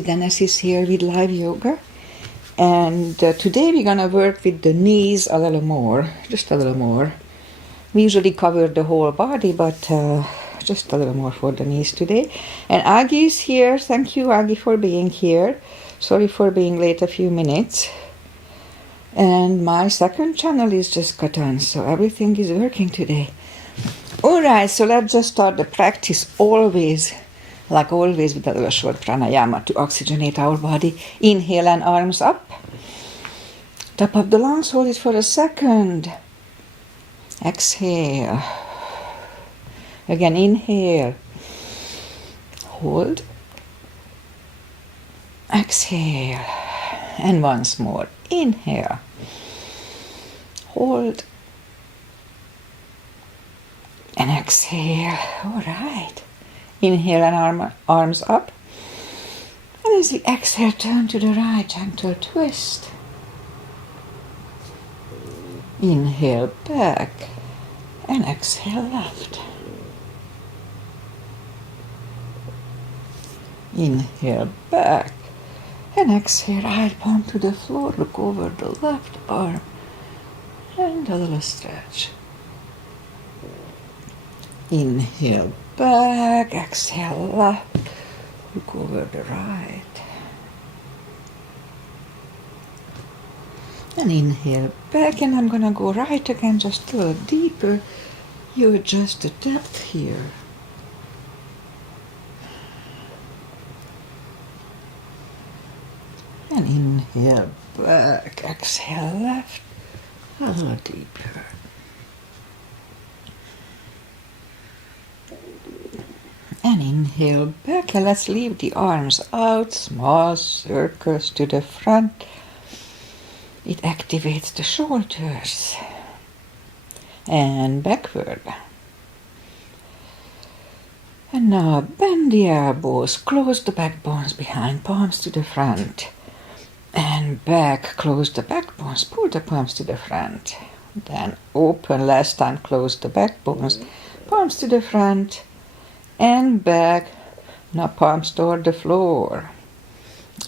Dennis is here with live yoga, and today we're gonna work with the knees a little more, just a little more. We usually cover the whole body, but just a little more for the knees today. And Aggie is here. Thank you, Aggie, for being here. Sorry for being late a few minutes. And my second channel is just got on, so everything is working today. All right, so let's just start the practice always. Like always with a little short pranayama to oxygenate our body. Inhale and arms up. Top of the lungs, hold it for a second. Exhale. Again, inhale. Hold. Exhale. And once more. Inhale. Hold. And exhale. All right. Inhale and arms up. And as we exhale, turn to the right, gentle twist. Inhale back and exhale left. Inhale back and exhale, right palm to the floor. Look over the left arm and a little stretch. Inhale back, exhale left, look over the right. And inhale back, and I'm gonna go right again, just a little deeper. You adjust the depth here. And inhale back, exhale left, a little deeper. And inhale back, and let's leave the arms out, small circles to the front. It activates the shoulders. And backward. And now bend the elbows, close the backbones behind, palms to the front. And back, close the backbones, pull the palms to the front. Then open, last time close the backbones, palms to the front. And back, now palms toward the floor,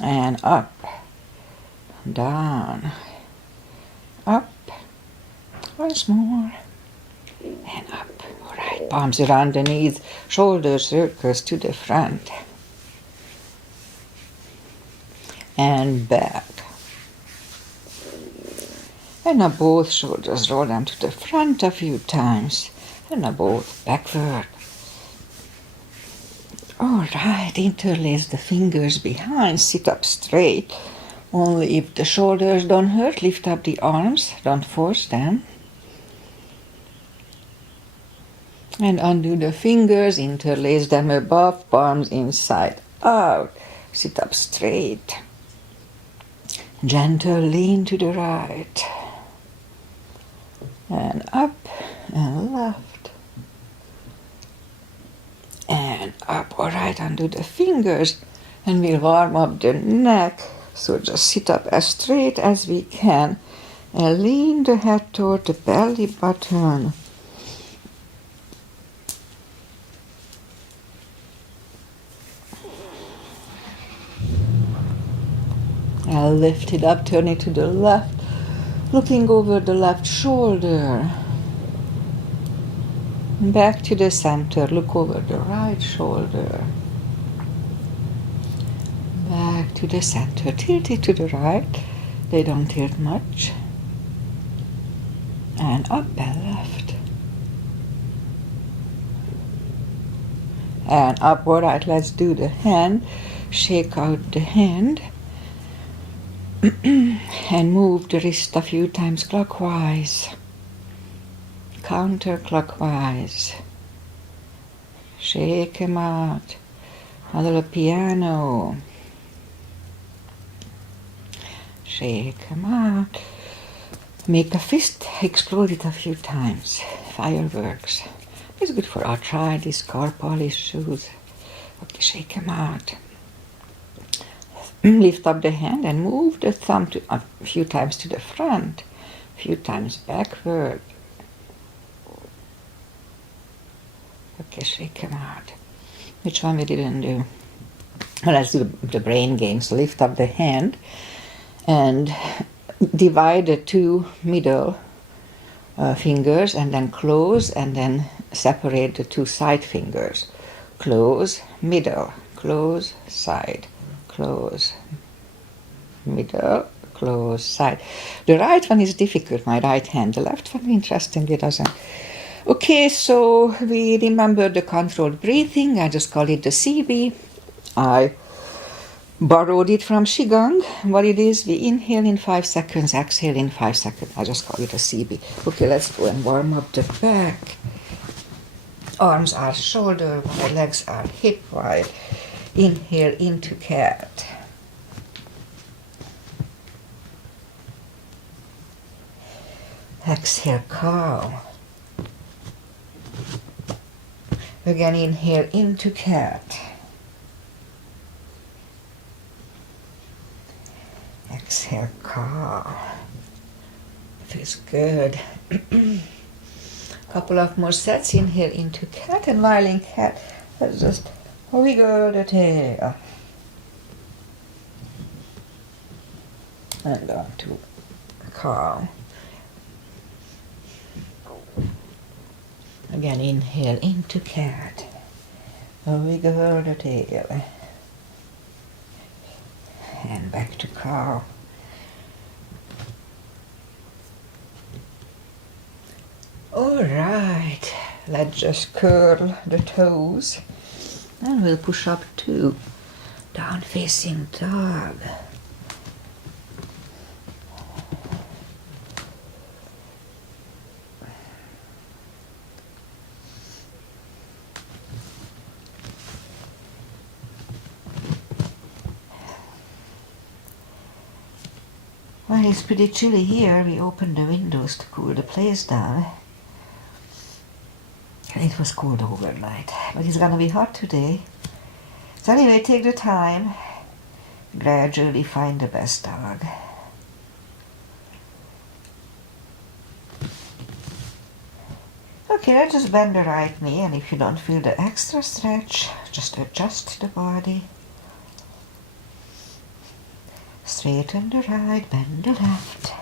and up, down, up, once more, and up. All right, palms around the knees, shoulder circles to the front, and back. And now both shoulders roll down to the front a few times, and now both backward. All right, interlace the fingers behind, sit up straight. Only if the shoulders don't hurt, lift up the arms, don't force them. And undo the fingers, interlace them above, palms inside out. Sit up straight. Gentle lean to the right. And up and left. And up, all right, undo the fingers, and we'll warm up the neck. So just sit up as straight as we can, and lean the head toward the belly button. And lift it up, turn it to the left, looking over the left shoulder. Back to the center, look over the right shoulder. Back to the center, tilt it to the right. They don't tilt much. And up and left. And up, all right, let's do the hand. Shake out the hand. And move the wrist a few times clockwise. Counterclockwise. Shake them out. A little piano. Shake them out. Make a fist, explode it a few times. Fireworks. It's good for arthritis, carpal issues. Okay, shake them out. Lift up the hand and move the thumb to a few times to the front, a few times backward. Okay, shake them out. Which one we didn't do? Well, let's do the brain game. So lift up the hand and divide the two middle fingers and then close and then separate the two side fingers. Close, middle, close, side, close, middle, close, side. The right one is difficult, my right hand. The left one, interestingly, doesn't. Okay, so we remember the controlled breathing. I just call it the CB. I borrowed it from Qigong. What it is, we inhale in 5 seconds, exhale in 5 seconds. I just call it a CB. Okay, let's go and warm up the back. Arms are shoulder wide, legs are hip wide. Inhale into cat. Exhale, cow. Again, inhale into cat. Exhale, cow. Feels good. Couple of more sets. Inhale into cat, and while in cat, let's just wiggle the tail. And on to cow. Again, inhale into cat. Wiggle the tail. And back to cow. All right, let's just curl the toes. And we'll push up to down facing dog. Well, it's pretty chilly here. We opened the windows to cool the place down. And it was cold overnight, but it's gonna be hot today. So anyway, take the time. Gradually find the best dog. Okay, let's just bend the right knee, and if you don't feel the extra stretch, just adjust the body. Straighten the right, bend the left.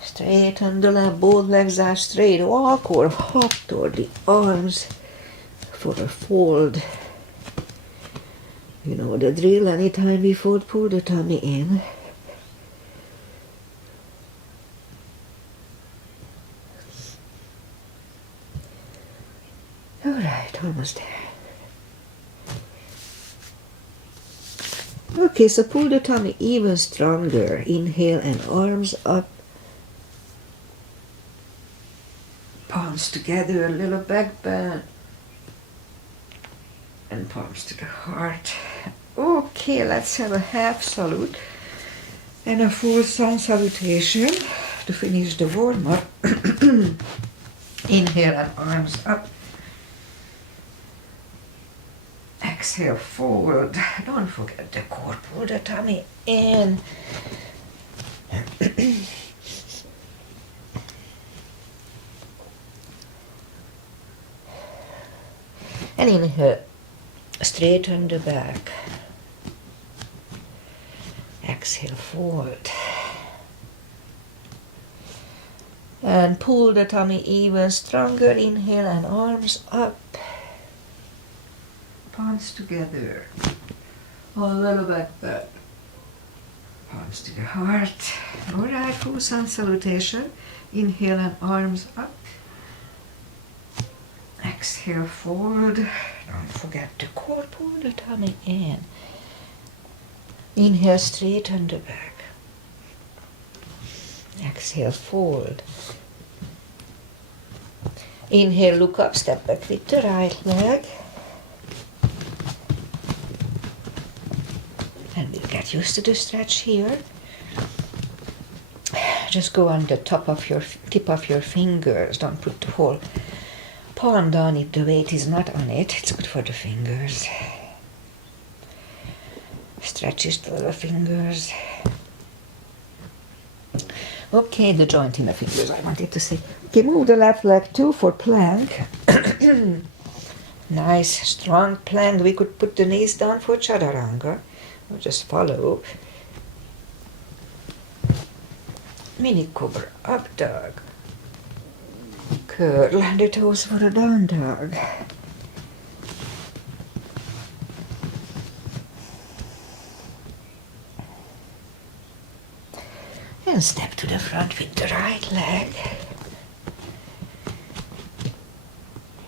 Straighten the left, both legs are straight. Walk or hop toward the arms for a fold. You know the drill. Anytime we fold, pull the tummy in. All right, almost there. Okay, so pull the tummy even stronger. Inhale and arms up. Palms together, a little back bend. And palms to the heart. Okay, let's have a half salute and a full sun salutation to finish the warm-up. Inhale and arms up. Exhale, forward. Don't forget the core. Pull the tummy in. And inhale, straighten the back. Exhale, forward. And pull the tummy even stronger. Inhale and arms up. Palms together. A little back bend. Palms to the heart. All right, full sun salutation. Inhale and arms up. Exhale, forward. Don't forget the core. Pull the tummy in. Inhale, straighten the back. Exhale, forward. Inhale, look up, step back with the right leg. And we'll get used to the stretch here. Just go on the tip of your fingers. Don't put the whole palm down if the weight is not on it. It's good for the fingers. Stretches to the fingers. Okay, the joint in the fingers, I wanted to say. Okay, move the left leg too for plank. Nice, strong plank. We could put the knees down for chaturanga. Or just follow. Mini cobra, up dog. Curl the toes for a down dog. And step to the front with the right leg.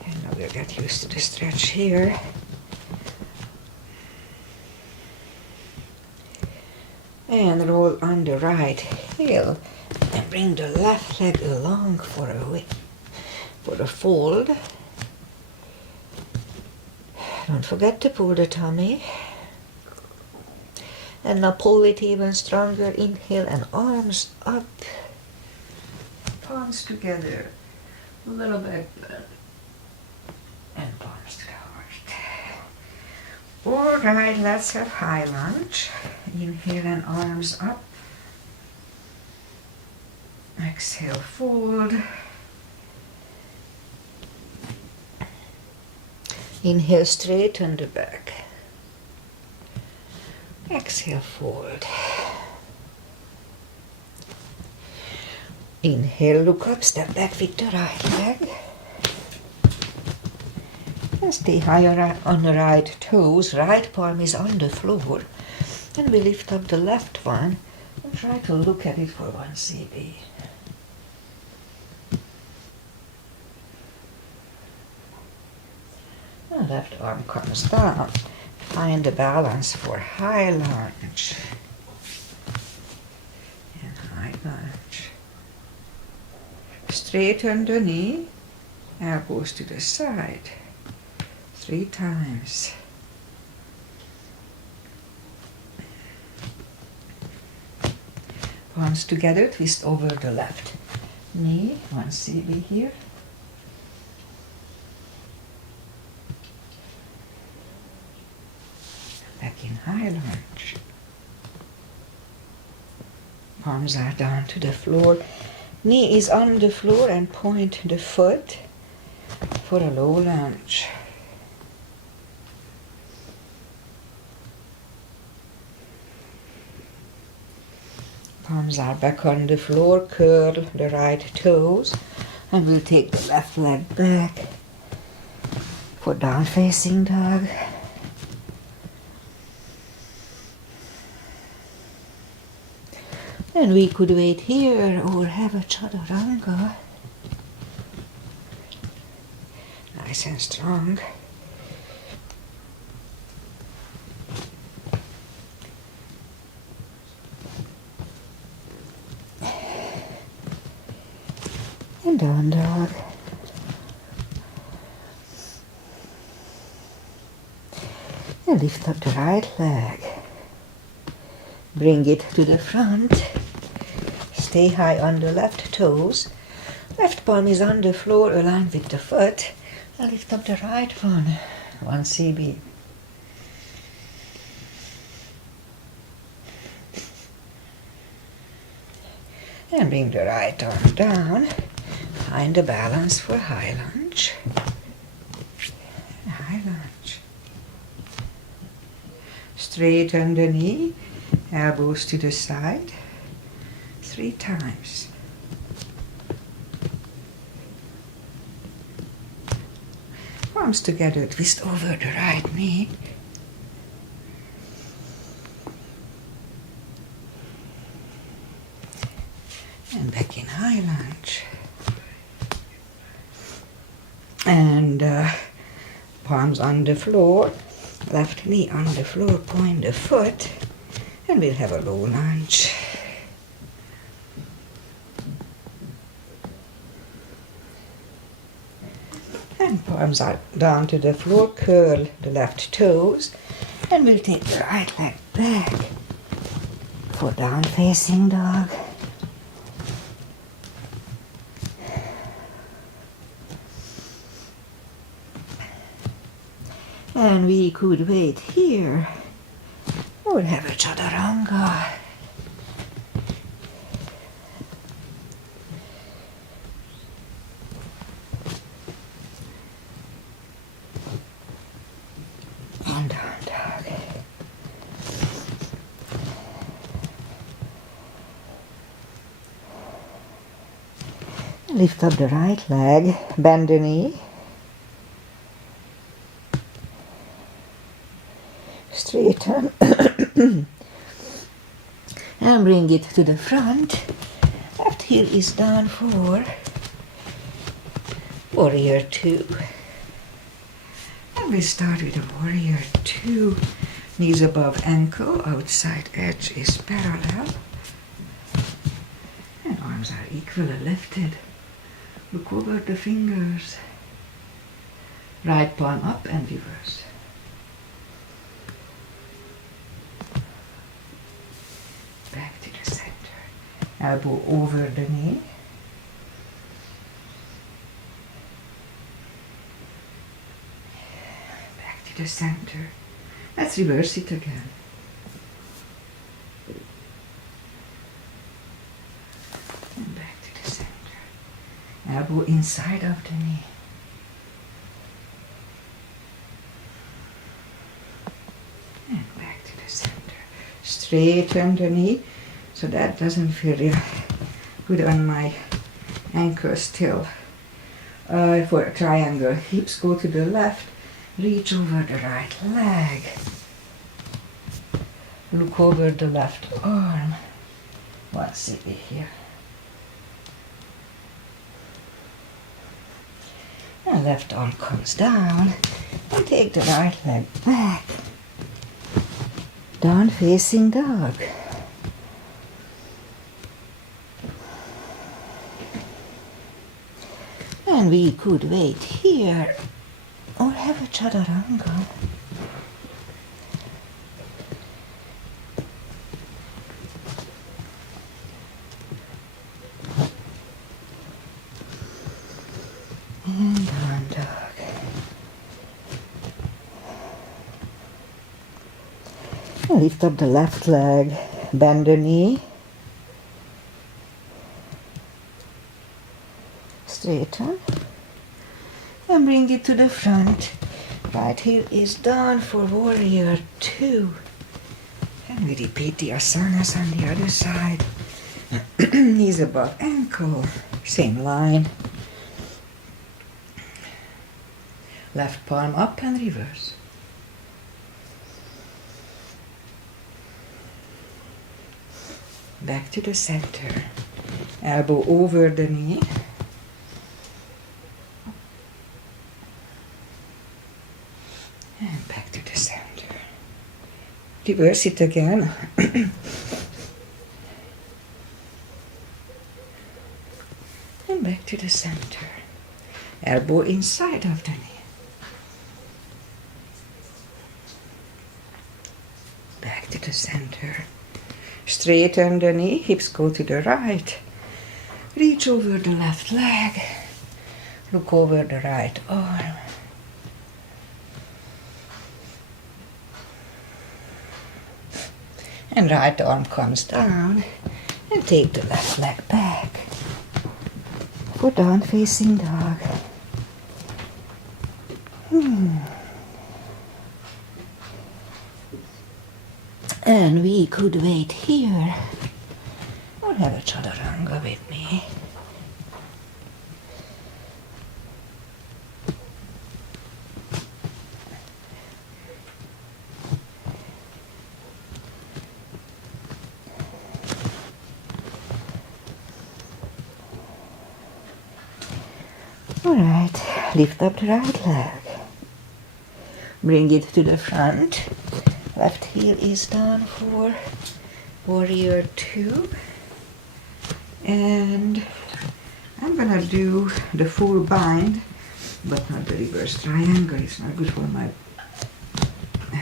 And now we'll get used to the stretch here. And roll on the right heel and bring the left leg along for a fold. Don't forget to pull the tummy. And now pull it even stronger. Inhale and arms up. Palms together. A little back bend. And palms to the heart. Alright, let's have high lunge. Inhale and arms up. Exhale, fold. Inhale, straighten the back. Exhale, fold. Inhale, look up, step back with the right leg. And stay high on the right toes. Right palm is on the floor. And we lift up the left one and try to look at it for 1 cb. The left arm comes down. Find the balance for high lunge. And high lunge. Straighten the knee. Elbows to the side. 3 times. Palms together, twist over the left knee. 1 cb here. Back in high lunge. Palms are down to the floor. Knee is on the floor and point the foot for a low lunge. Palms are back on the floor. Curl the right toes. And we'll take the left leg back for down facing dog. And we could wait here or have a chaturanga. Nice and strong. And down dog. And lift up the right leg. Bring it to the front. Stay high on the left toes. Left palm is on the floor, aligned with the foot. And lift up the right one. 1 cb. And bring the right arm down. Find the balance for high lunge. High lunge. Straighten the knee. Elbows to the side. 3 times. Palms together, twist over the right knee. And back in high lunge. And palms on the floor. Left knee on the floor, point the foot. And we'll have a low lunge. And palms are down to the floor, curl the left toes, and we'll take the right leg back for down facing dog. And we could wait here or have a chaturanga. Lift up the right leg, bend the knee. Straighten. And bring it to the front. Left heel is down for Warrior 2. And we start with a Warrior 2. Knees above ankle, outside edge is parallel. And arms are equally lifted. Look over the fingers. Right palm up and reverse. Back to the center. Elbow over the knee. Back to the center. Let's reverse it again. And back to the center. Elbow inside of the knee. And back to the center. Straighten the knee so that doesn't feel really good on my ankle still. For a triangle, hips go to the left. Reach over the right leg. Look over the left arm. Once it here. And left arm comes down. And take the right leg back. Down facing dog. And we could wait here or have a chaturanga. And down dog. Lift up the left leg, bend the knee. Straighten. And bring it to the front. Right heel is down for Warrior 2. And we repeat the asanas on the other side. Knees above ankle. Same line. Left palm up and reverse. Back to the center. Elbow over the knee. And back to the center. Reverse it again. And back to the center. Elbow inside of the knee. Back to the center. Straighten the knee, hips go to the right. Reach over the left leg. Look over the right arm. And right arm comes down. And take the left leg back. For down facing dog. And we could wait here or have a chaturanga with me. Alright, lift up the right leg. Bring it to the front. Left heel is down for Warrior 2. And I'm gonna do the full bind, but not the reverse triangle. It's not good for my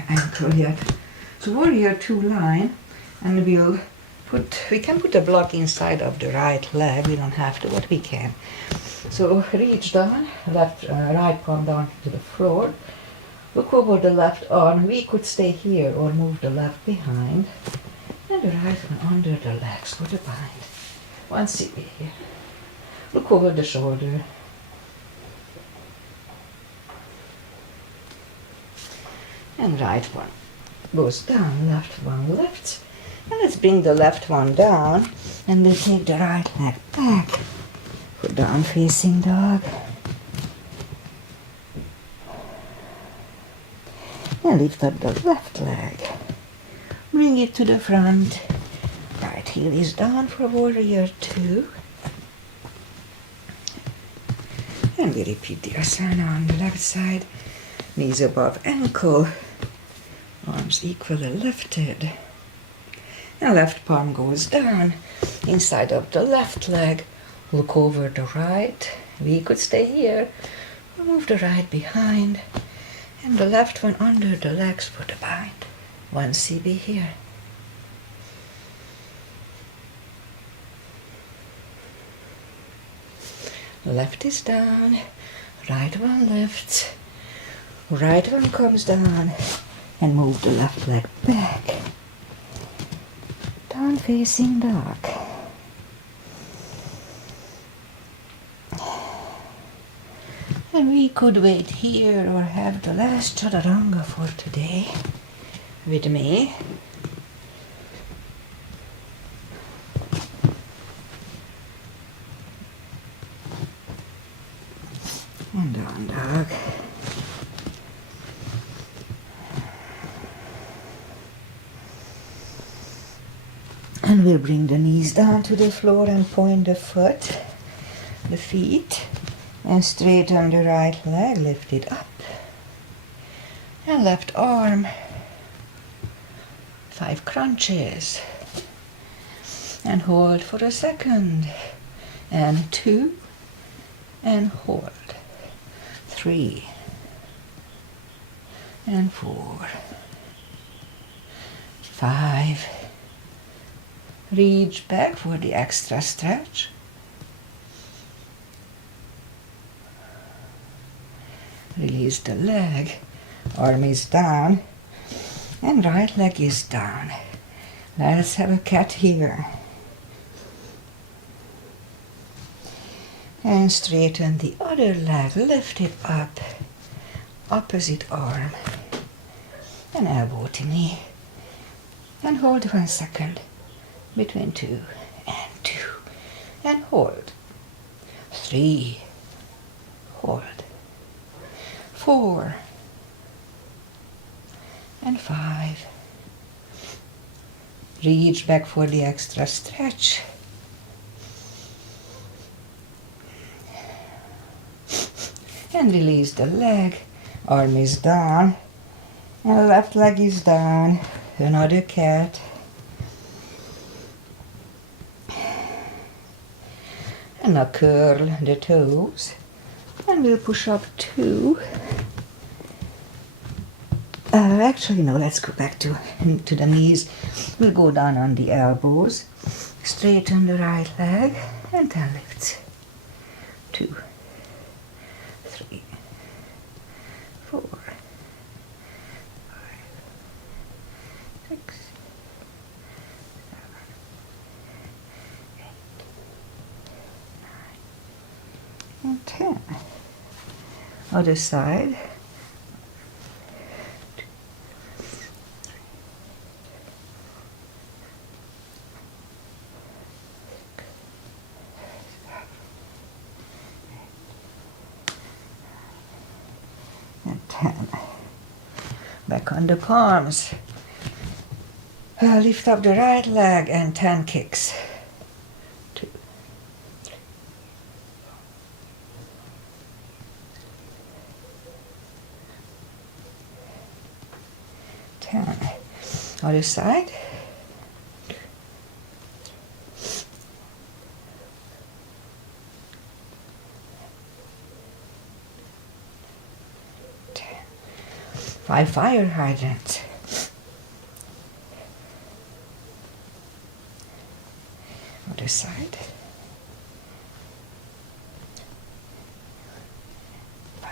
ankle yet. So Warrior 2 line, and we can put a block inside of the right leg. We don't have to, but we can. So reach down, right palm down to the floor. Look over the left arm. We could stay here or move the left behind. And the right one under the legs for the bind. One sit here. Look over the shoulder. And right one goes down, left one lifts. And let's bring the left one down. And we take the right leg back for down facing dog. And lift up the left leg. Bring it to the front. Right heel is down for warrior 2. And we repeat the asana on the left side. Knees above ankle. Arms equally lifted. And left palm goes down. Inside of the left leg. Look over the right. We could stay here. Move the right behind. And the left one under the legs for the bind. 1 CB here. Left is down, right one lifts, right one comes down, and move the left leg back. Down facing dog. And we could wait here or have the last chaturanga for today with me. And down dog. And we'll bring the knees down to the floor and point the feet, and straighten the right leg, lift it up. And left arm, 5 crunches. And hold for a second. And 2, and hold. 3, and 4, 5. Reach back for the extra stretch. Release the leg, arm is down, and right leg is down. Let's have a cat here. And straighten the other leg, lift it up, opposite arm, and elbow to knee. And hold 1 second, between 2 and 2, and hold. 3, hold. 4, and 5. Reach back for the extra stretch. And release the leg, arm is down, and left leg is down, another cat. And now curl the toes, and we'll push up 2. Actually, no, let's go back to the knees. We'll go down on the elbows, straighten the right leg, and then lift. 2, 3, 4, 5, 6, 7, 8, 9, and 10. Other side. 10. Back on the palms. Lift up the right leg and 10 kicks. 2, 3, 10. Other side. 5 fire hydrants. Other side. 5.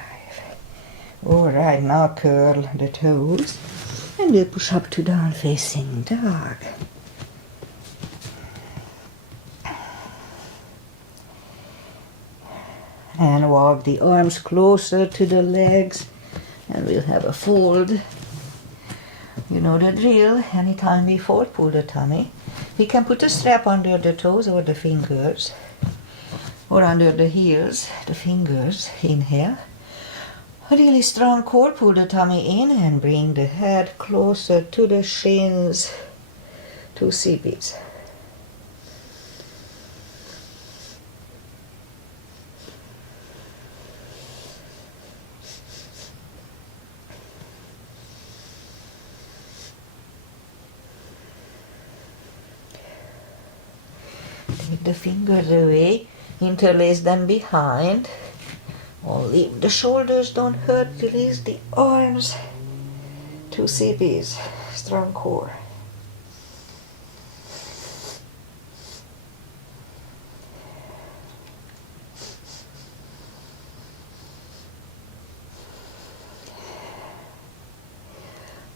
All right, now curl the toes, and we'll push up to down facing dog. And walk the arms closer to the legs. And we'll have a fold. You know the drill. Anytime we fold, pull the tummy. We can put a strap under the toes or the fingers. or under the heels, the fingers. Inhale. A really strong core, pull the tummy in and bring the head closer to the shins, to CPs. Take the fingers away, interlace them behind. Only if the shoulders don't hurt, release the arms. 2 CPs, strong core.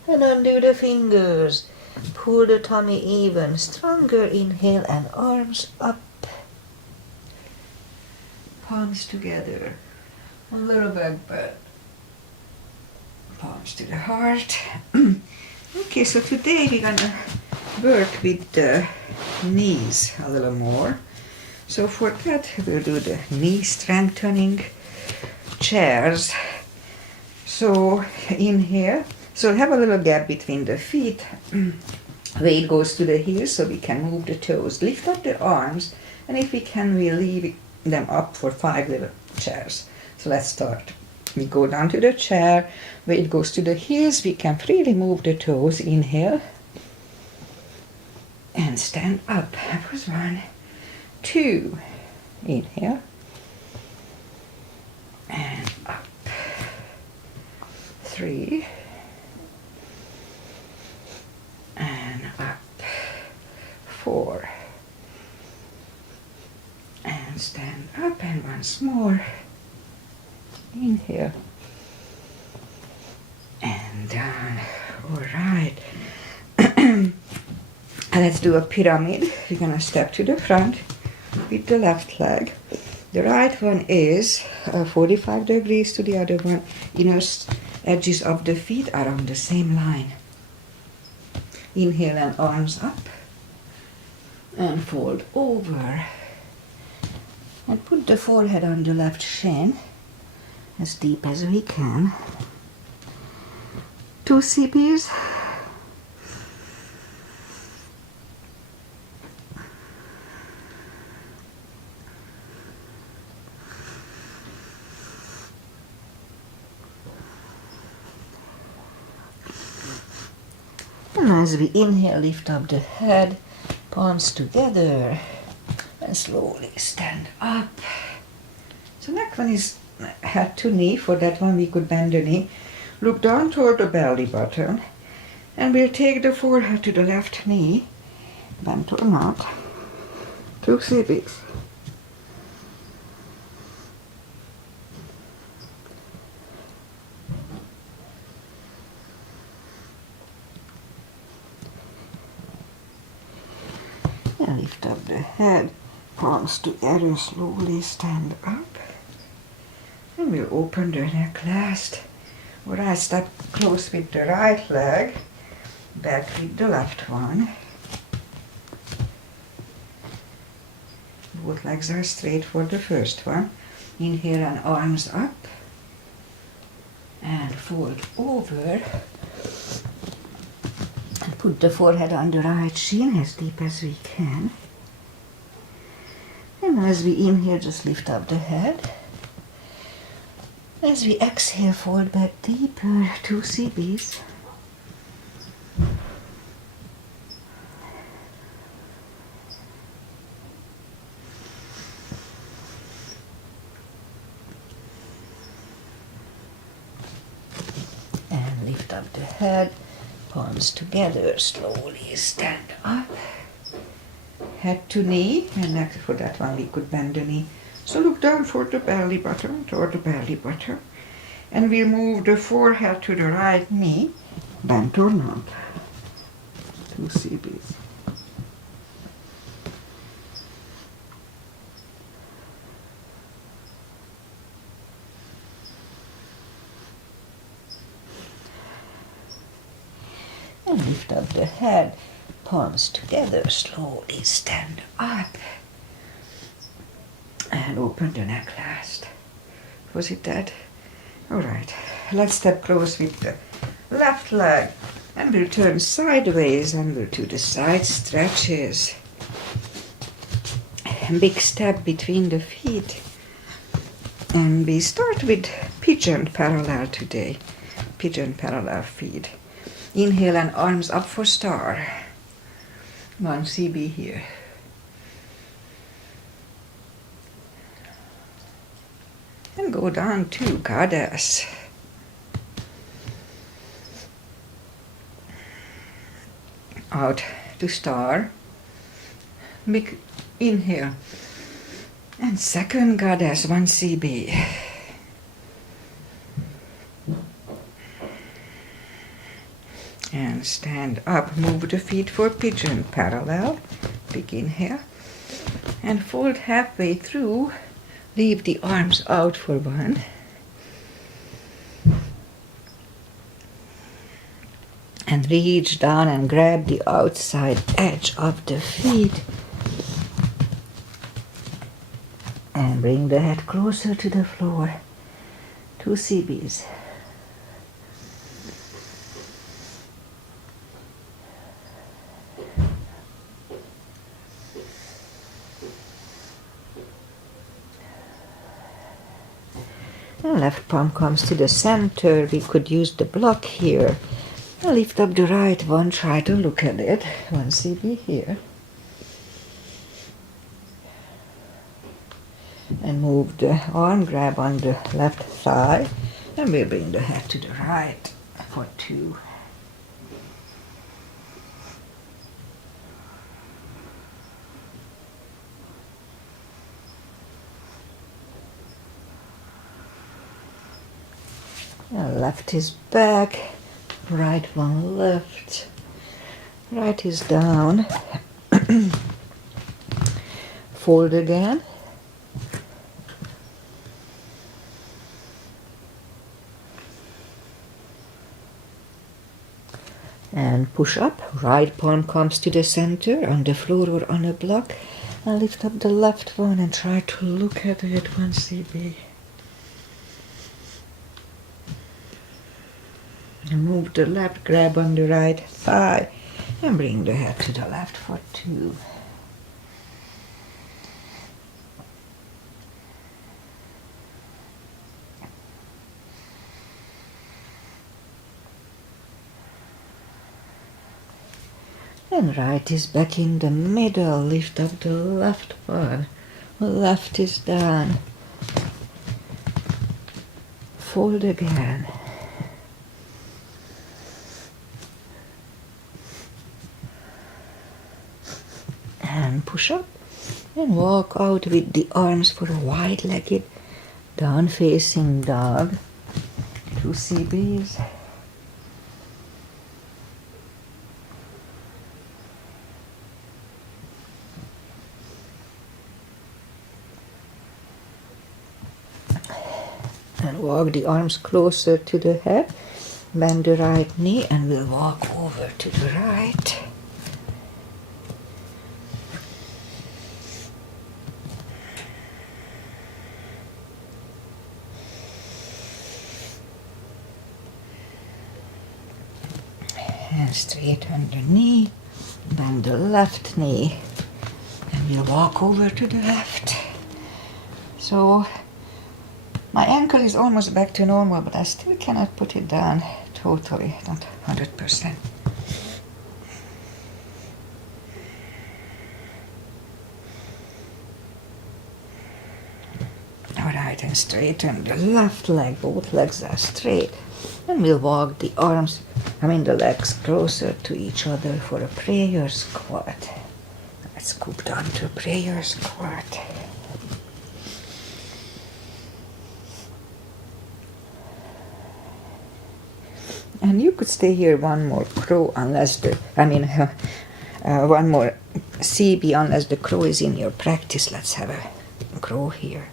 And undo the fingers. Pull the tummy even. Stronger inhale and arms up. Palms together. A little back bend. Palms to the heart. Okay, so today we're gonna work with the knees a little more. So for that we'll do the knee strengthening chairs. So inhale. So have a little gap between the feet. Weight goes to the heels so we can move the toes. Lift up the arms, and if we can, we leave them up for 5 little chairs. So let's start. We go down to the chair, weight goes to the heels, we can freely move the toes. Inhale. And stand up. That was 1, 2. Inhale. And up. 3. And up. 4. And stand up, and once more. Inhale. And down. All right. Let's do a pyramid. We're gonna step to the front with the left leg. The right one is 45 degrees to the other one. Inner edges of the feet are on the same line. Inhale and arms up. And fold over. And put the forehead on the left shin, as deep as we can. 2 CPs. And as we inhale, lift up the head, palms together, and slowly stand up. So next one is head to knee. For that one we could bend the knee. Look down toward the belly button, and we'll take the forehead to the left knee, bent or not. 2 CPs. And lift up the head, palms together, slowly stand up. And we'll open the neck last. Alright, step close with the right leg, back with the left one. Both legs are straight for the first one. Inhale and arms up. And fold over. And put the forehead on the right shin as deep as we can. And as we inhale, just lift up the head. As we exhale, fold back deeper, 2 CPs. And lift up the head, palms together, slowly stand up. Head to knee, and next for that one we could bend the knee. So look down for the belly button, toward the belly button. And we'll move the forehead to the right knee, bent or not. 2 CPs. And lift up the head, palms together, slowly stand up. And And open the neck last. Was it that? Alright, let's step close with the left leg. And we'll turn sideways and we'll do the side stretches. Big step between the feet. And we start with pigeon parallel today. Pigeon parallel feet. Inhale and arms up for star. 1 CB here. And go down to goddess. Out to star. Big inhale. And second goddess, 1 CB. And stand up. Move the feet for pigeon parallel. Big inhale. And fold halfway through. Leave the arms out for 1. And reach down and grab the outside edge of the feet. And bring the head closer to the floor. 2 CBs. And left palm comes to the center. We could use the block here. And lift up the right one. Try to look at it. 1 CB here. And move the arm, grab on the left thigh, and we'll bring the head to the right for 2. And left is back, right one left, right is down, fold again. And push up, right palm comes to the center, on the floor or on a block. And lift up the left one and try to look at it, 1 CB. And move the left, grab on the right thigh, and bring the head to the left for 2. And right is back in the middle. Lift up the left one. Left is down. Fold again. And push up. And walk out with the arms for a wide-legged down-facing dog. 2 CBs. And walk the arms closer to the head. Bend the right knee and we'll walk over to the right. And straighten the knee. Bend the left knee. And we'll walk over to the left. So my ankle is almost back to normal, but I still cannot put it down totally, not 100%. Alright, and straighten the left leg, both legs are straight. And we'll walk the legs closer to each other for a prayer squat. Let's scoop down to a prayer squat. And you could stay here one more crow unless one more CB unless the crow is in your practice. Let's have a crow here.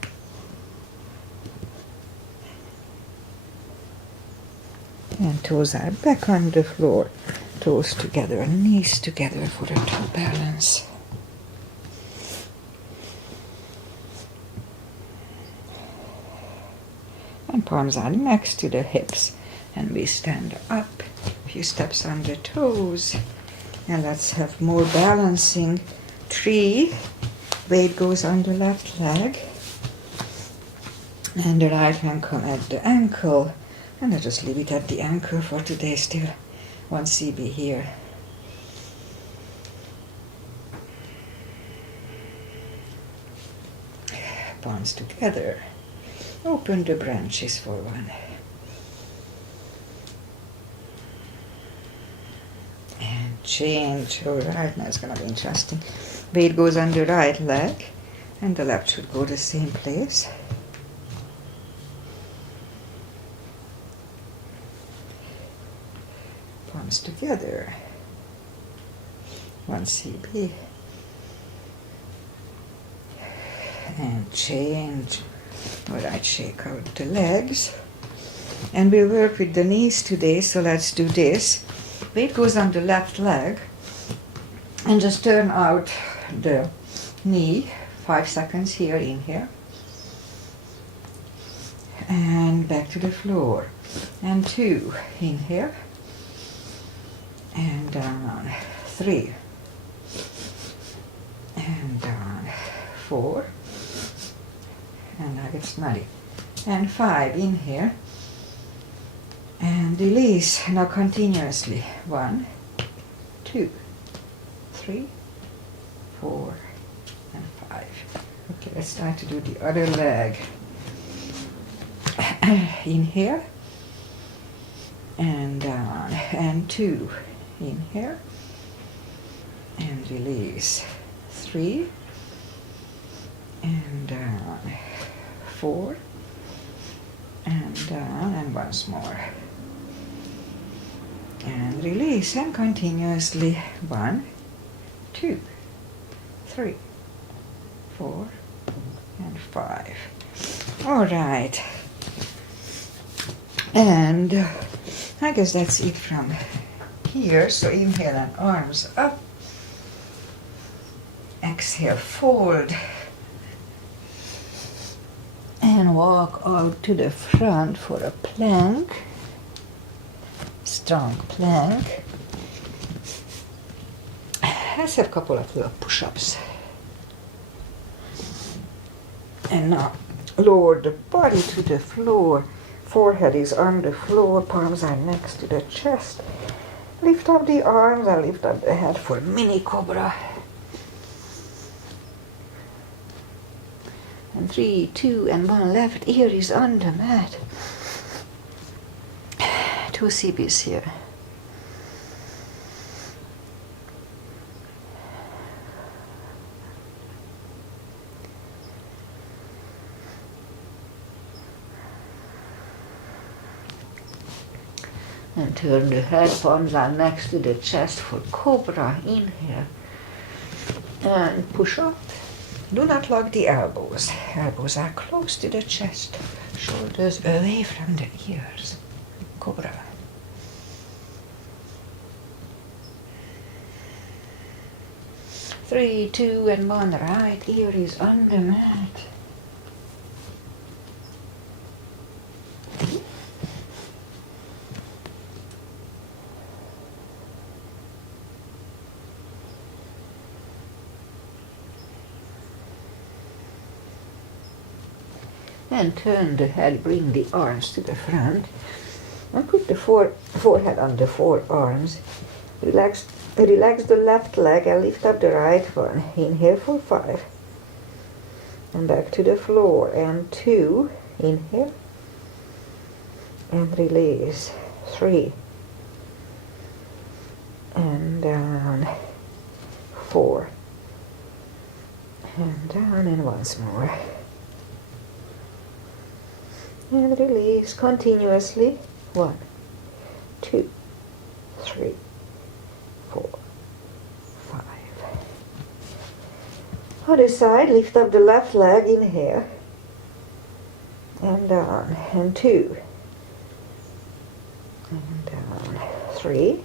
And toes are back on the floor. Toes together, knees together for a toe balance. and palms are next to the hips. And we stand up, a few steps on the toes. And let's have more balancing. 3, weight goes on the left leg. And the right hand come at the ankle. And I'll just leave it at the ankle for today still. 1 CB here. Palms together. Open the branches for 1. And change. Alright, now it's gonna be interesting. Weight goes on the right leg, and the left should go the same place. Palms together. 1 CB. And change. Alright, shake out the legs. And we'll work with the knees today, so let's do this. Weight goes on the left leg. And just turn out the knee. 5 seconds here, inhale. And back to the floor. And 2, inhale. And down. 3. And down. 4. And now get smelly. And 5, inhale. And release. Now continuously. 1, 2, 3, 4, and 5. Okay, let's start to do the other leg. Inhale. And down. And 2. Inhale. And release. 3. And down. 4. And down. And once more. And release. And continuously. 1, 2, 3, 4, and 5. All right. And I guess that's it from here. So inhale and arms up. Exhale, fold. And walk out to the front for a plank. Strong plank. Let's have a couple of little push-ups. And now lower the body to the floor. Forehead is on the floor, palms are next to the chest. Lift up the arms and lift up the head for mini cobra. And 3, 2, and 1. Left ear is on the mat. 2 CBs here. And turn the head, palms are next to the chest for cobra. Inhale. And push up. Do not lock the elbows. Elbows are close to the chest. Shoulders away from the ears. Cobra. Three, 2, and 1. Right ear is on the mat. And turn the head, bring the arms to the front. And put the forehead on the forearms. Relax the left leg and lift up the right one. Inhale for 5. And back to the floor. And 2. Inhale. And release. 3. And down. 4. And down, and once more. And release continuously. 1, 2, 3, 4, 5. Other side, lift up the left leg, inhale. And down, and 2. And down, 3.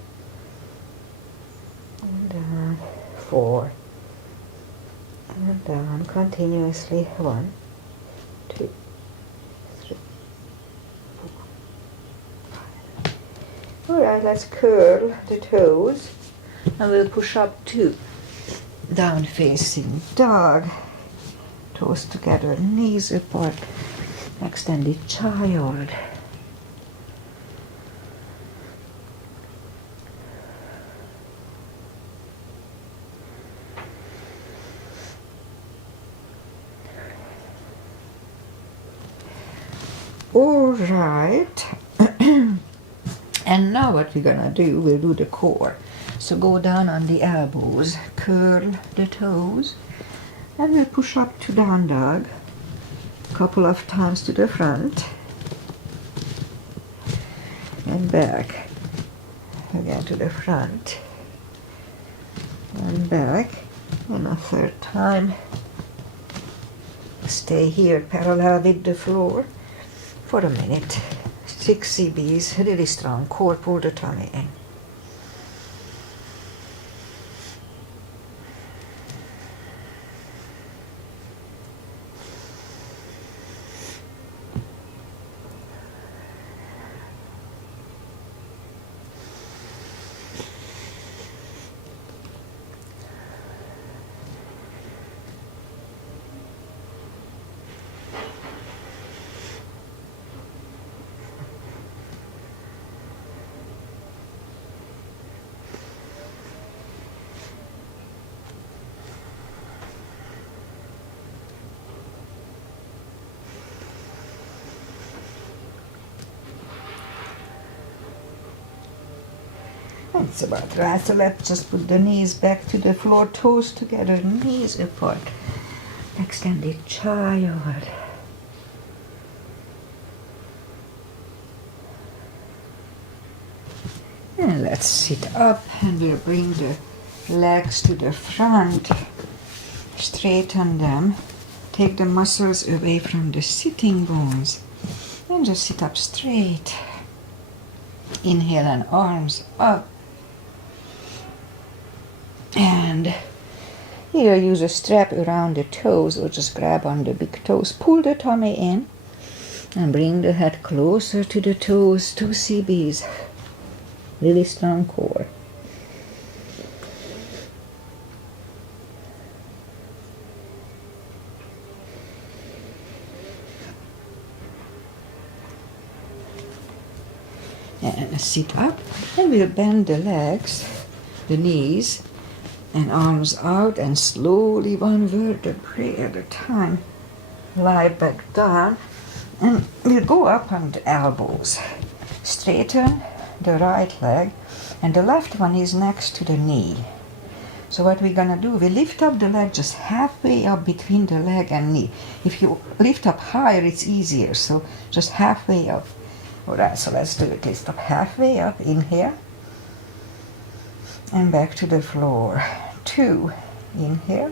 And down, 4. And down continuously. 1, 2, 3, Alright, let's curl the toes and we'll push up 2. Down facing dog. Toes together, knees apart. Extended child. Alright. And now what we're gonna do, we'll do the core. So go down on the elbows, curl the toes, and we'll push up to down dog a couple of times to the front and back. Again to the front and back, and a third time. Stay here parallel with the floor for a minute. 6 CBs, really strong core, pull the tummy in. That's about right. So let's just put the knees back to the floor, toes together, knees apart. Extended child. And let's sit up and we'll bring the legs to the front. Straighten them. Take the muscles away from the sitting bones. And just sit up straight. Inhale and arms up. And here use a strap around the toes or just grab on the big toes. Pull the tummy in and bring the head closer to the toes, 2 CBs. Really strong core. And sit up and we'll bend the legs, the knees, and arms out and slowly one vertebrae at a time. Lie back down and we'll go up on the elbows. Straighten the right leg and the left one is next to the knee. So what we're gonna do, we lift up the leg just halfway up between the leg and knee. If you lift up higher, it's easier, so just halfway up. Alright, so let's do it. Lift up halfway up, inhale. And back to the floor. 2, inhale.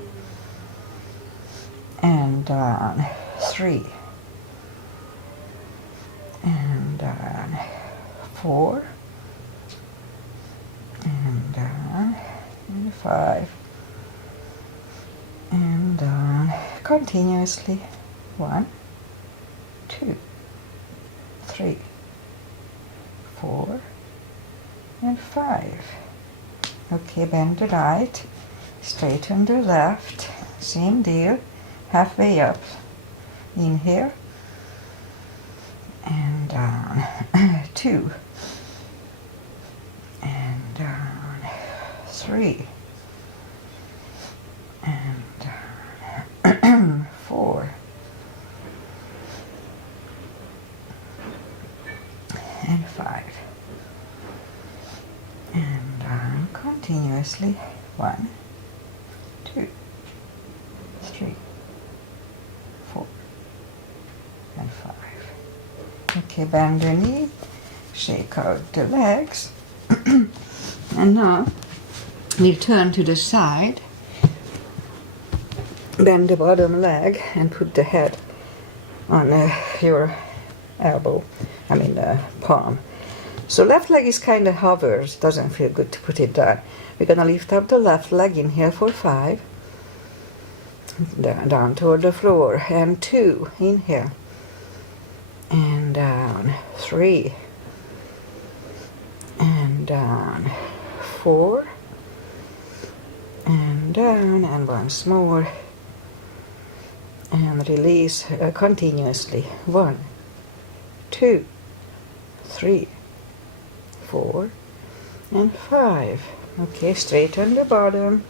And down. 3. And down. 4. And down. And 5. And down. Continuously. 1, 2, 3, 4, and 5. Okay, bend the right, straighten the left, same deal, halfway up, inhale, and down, 2, and down, 3, and down, 4, and 5. And down continuously. 1, 2, 3, 4, and 5. Okay, bend the knee, shake out the legs. And now we'll turn to the side, bend the bottom leg, and put the head on your elbow, palm. So left leg is kind of hovers, doesn't feel good to put it down. We're gonna lift up the left leg, inhale for 5, down toward the floor, and 2, inhale, and down, 3, and down. 4 and down, and once more, and release continuously. 1, 2, 3, 4 and 5. Okay, straighten the bottom.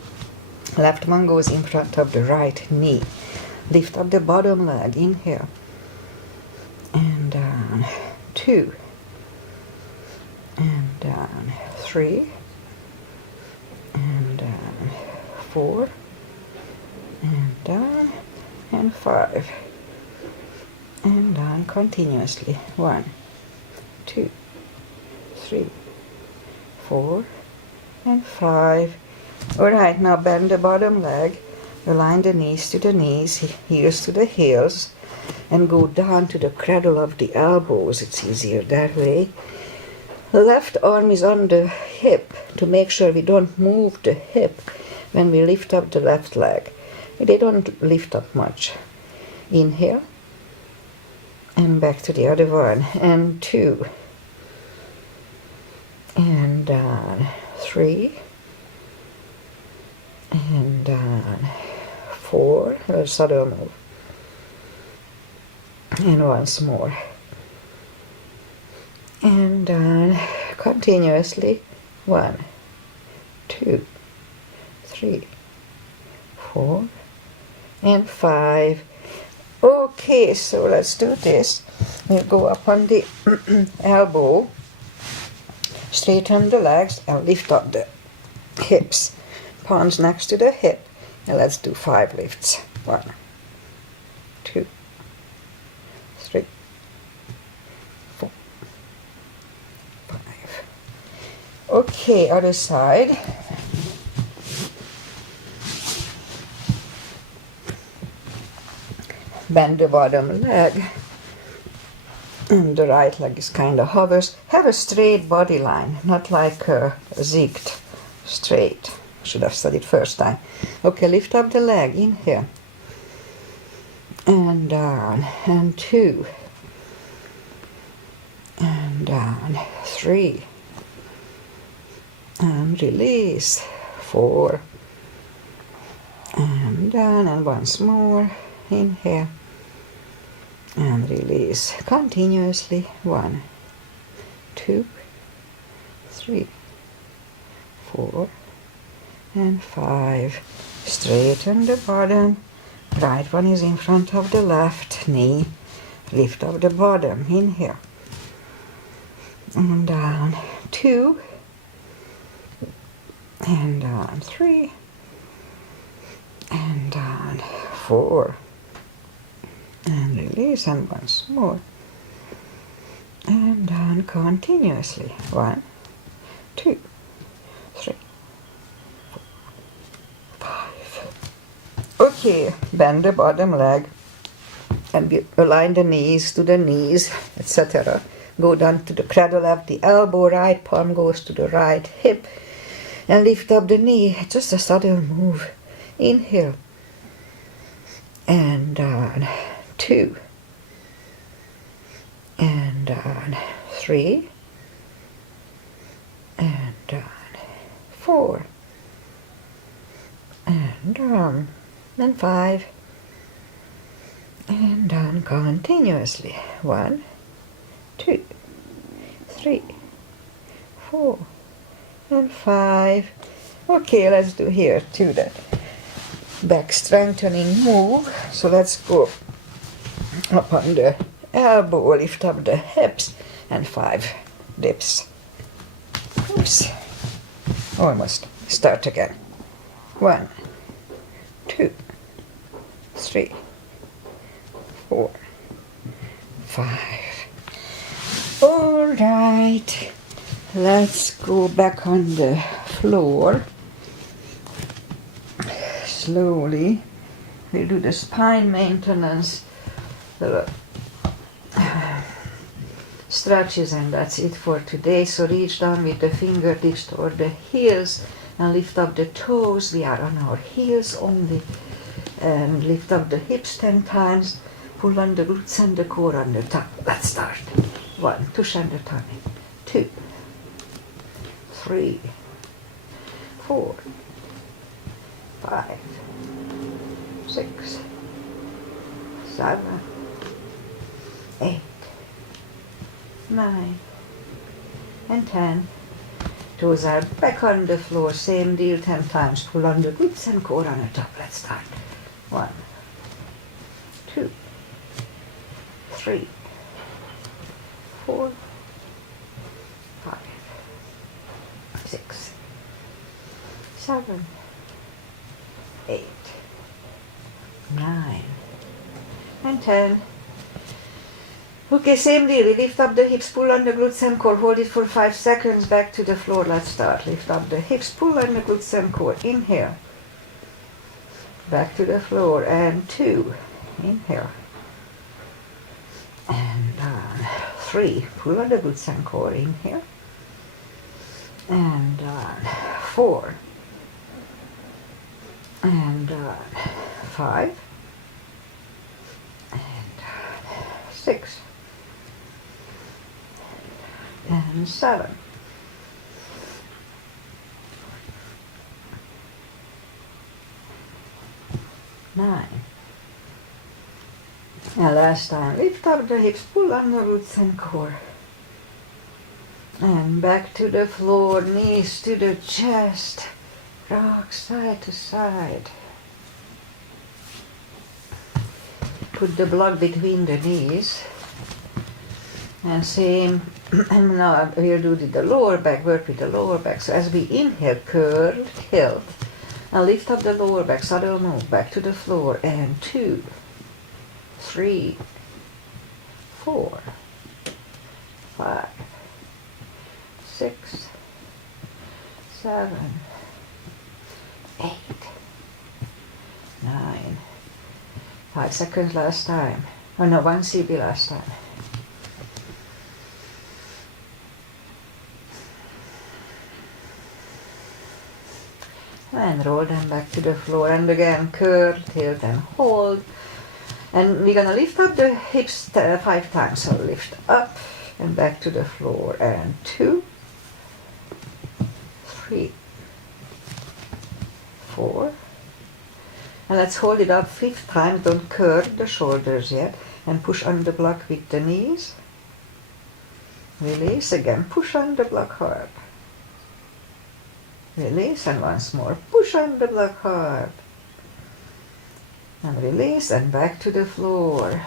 Left one goes in front of the right knee. Lift up the bottom leg, inhale, and down. 2 and down. 3 and down. 4 and down, and 5 and down continuously. 1, 2, 3, 4 and 5. Alright, now bend the bottom leg, align the knees to the knees, heels to the heels, and go down to the cradle of the elbows. It's easier that way. The left arm is on the hip to make sure we don't move the hip when we lift up the left leg. They don't lift up much. Inhale, and back to the other one, and 2, and down. 3 and down. 4, a subtle move, and once more, and down continuously. 1, 2, 3, 4 and 5. Okay, so let's do this. We'll go up on the elbow, straighten the legs, and lift up the hips. Palms next to the hip, and let's do 5 lifts. 1, 2, 3, 4, 5. Okay, other side. Bend the bottom leg, and the right leg is kind of hovers. Have a straight body line, not like zigged, straight. Should have studied first time. Okay, lift up the leg, inhale, and down, and 2, and down. 3, and release. 4 and down, and once more. Inhale and release continuously. 1, 2, 3, 4 and 5. Straighten the bottom. Right one is in front of the left knee. Lift up the bottom. Inhale and down. 2 and down. 3 and down. 4 and release, and once more, and down continuously. 1, 2, 3, 4, 5. Okay, bend the bottom leg and align the knees to the knees, etc. Go down to the cradle of the elbow, right palm goes to the right hip, and lift up the knee. Just a subtle move. Inhale and down. 2 and down. 3 and down. 4 and down. And 5 and down continuously. 1, 2, 3, 4 and 5. Okay, let's do here too that back strengthening move. So let's go up on the elbow, lift up the hips, and 5 dips. Oops. Almost. Start again. 1, 2, 3, 4, 5. All right. Let's go back on the floor. Slowly. We'll do the spine maintenance, the stretches, and that's it for today. So reach down with the fingertips toward the heels and lift up the toes. We are on our heels only. And lift up the hips 10 times. Pull on the glutes and the core on the top. Let's start. 1, push and the tummy. 2, 3, 4, 5, 6, 7, 8, 9, and 10. Toes are back on the floor, same deal 10 times. Pull on the glutes and core on the top. Let's start. 1, 2, 3, 4, 5, 6, 7, 8, 9, and 10. Okay, same deal. Lift up the hips, pull on the glutes and core. Hold it for 5 seconds. Back to the floor. Let's start. Lift up the hips, pull on the glutes and core. Inhale. Back to the floor. And 2. Inhale. And down. 3. Pull on the glutes and core. Inhale. And down. 4. And down. 5. And down. 6. And 7. 9. And last time, lift up the hips, pull on the glutes and core. And back to the floor, knees to the chest, rock side to side. Put the block between the knees. And same, and now we'll do the lower back, work with the lower back. So as we inhale, curl, tilt, and lift up the lower back, subtle move, back to the floor, and 2, 3, 4, 5, 6, 7, 8, 9. 5 seconds last time. Oh no, 1 CB last time. And roll them back to the floor, and again curl, tilt and hold. And we're gonna lift up the hips 5 times. So lift up and back to the floor, and 2, 3, 4. And let's hold it up 5th time. Don't curl the shoulders yet. And push on the block with the knees. Release again, push on the block hard. Release, and once more, push on the block hard. And release, and back to the floor.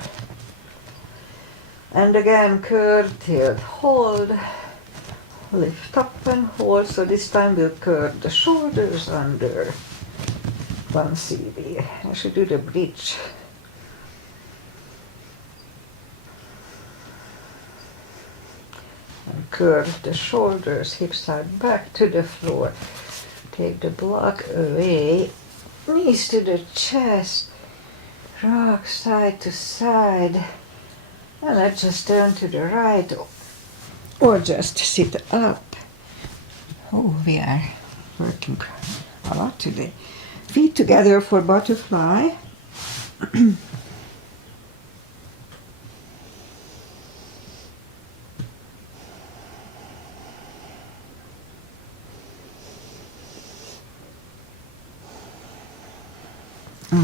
And again, curl, tilt, hold. Lift up and hold, so this time we'll curl the shoulders under 1 CD. I should do the bridge. And curl the shoulders, hips are back to the floor. Take the block away, knees to the chest, rock side to side. And let's just turn to the right or just sit up. Oh, we are working a lot today. Feet together for butterfly.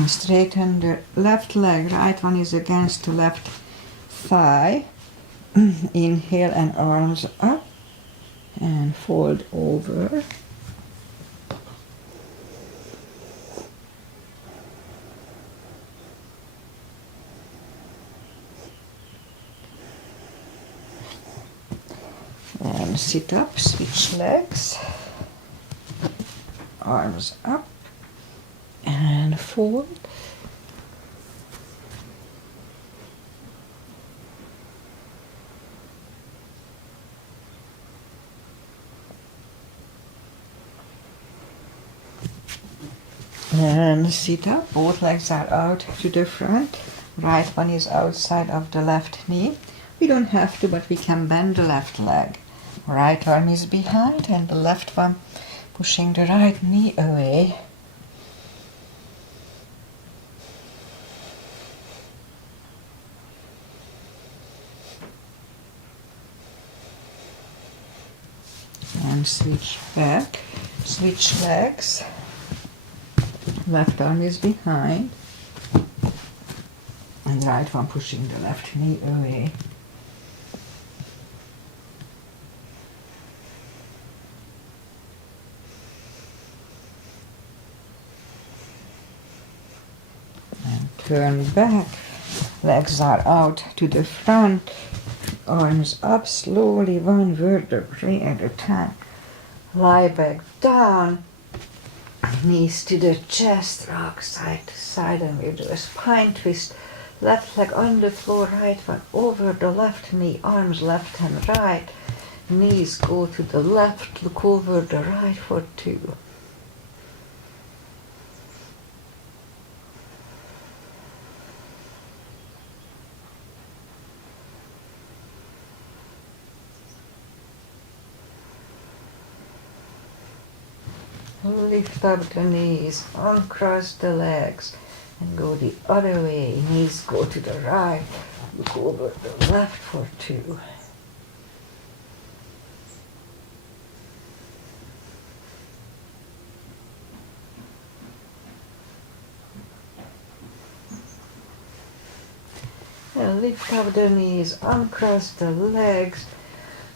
Straighten the left leg, right one is against the left thigh. Inhale and arms up and fold over. And sit up, switch legs, arms up and fold. And sit up, both legs are out to the front. Right one is outside of the left knee. We don't have to, but we can bend the left leg. Right arm is behind and the left one pushing the right knee away. and switch back. Switch legs. Left arm is behind. And right one pushing the left knee away. And turn back. Legs are out to the front. Arms up slowly, one vertebrae at a time. Lie back down. Knees to the chest, rock side to side, and we do a spine twist. Left leg on the floor, right one over the left knee, arms left and right. Knees go to the left, look over the right for 2. Lift up the knees, uncross the legs, and go the other way. Knees go to the right, look over the left for 2. And lift up the knees, uncross the legs,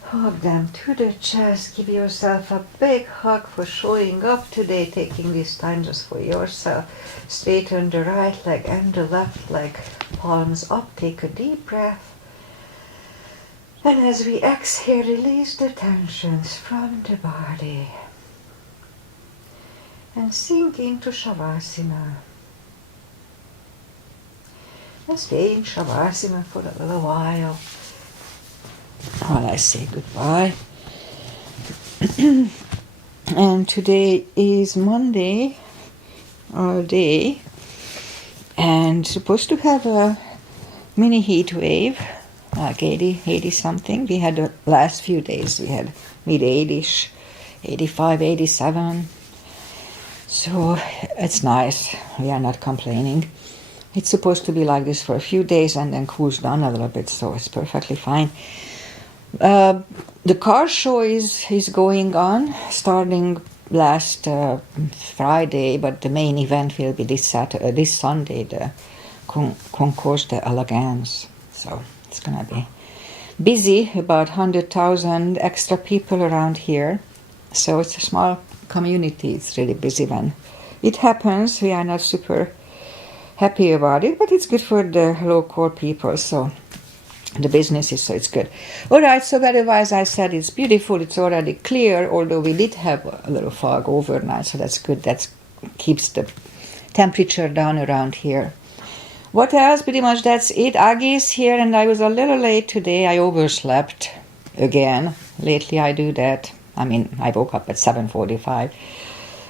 hug them to the chest. Give yourself a big hug for showing up today, taking this time just for yourself. Straighten the right leg and the left leg, palms up, take a deep breath. And as we exhale, release the tensions from the body. And sink into Shavasana. And stay in Shavasana for a little while. While I say goodbye. And today is Monday, all day, and supposed to have a mini heat wave, like 80 something. We had the last few days, we had mid-80s, 85, 87. So it's nice, we are not complaining. It's supposed to be like this for a few days and then cools down a little bit, so it's perfectly fine. The car show is going on, starting last Friday, but the main event will be this Sunday, the Concours d'Elegance. So it's gonna be busy, about 100,000 extra people around here. So it's a small community. It's really busy when it happens. We are not super happy about it, but it's good for the local people. So the businesses, so it's good. All right, so otherwise I said it's beautiful, it's already clear, although we did have a little fog overnight, so that's good. That keeps the temperature down around here. What else? Pretty much that's it. Aggie is here, and I was a little late today. I overslept again. Lately I do that. I mean, I woke up at 7:45,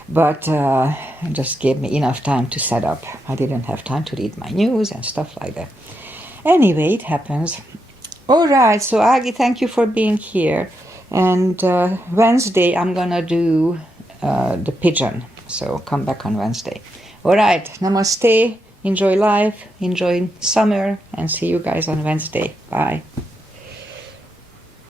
but it just gave me enough time to set up. I didn't have time to read my news and stuff like that. Anyway, it happens. All right, so Aggie, thank you for being here. And Wednesday, I'm going to do the pigeon. So come back on Wednesday. All right, namaste. Enjoy life, enjoy summer, and see you guys on Wednesday. Bye.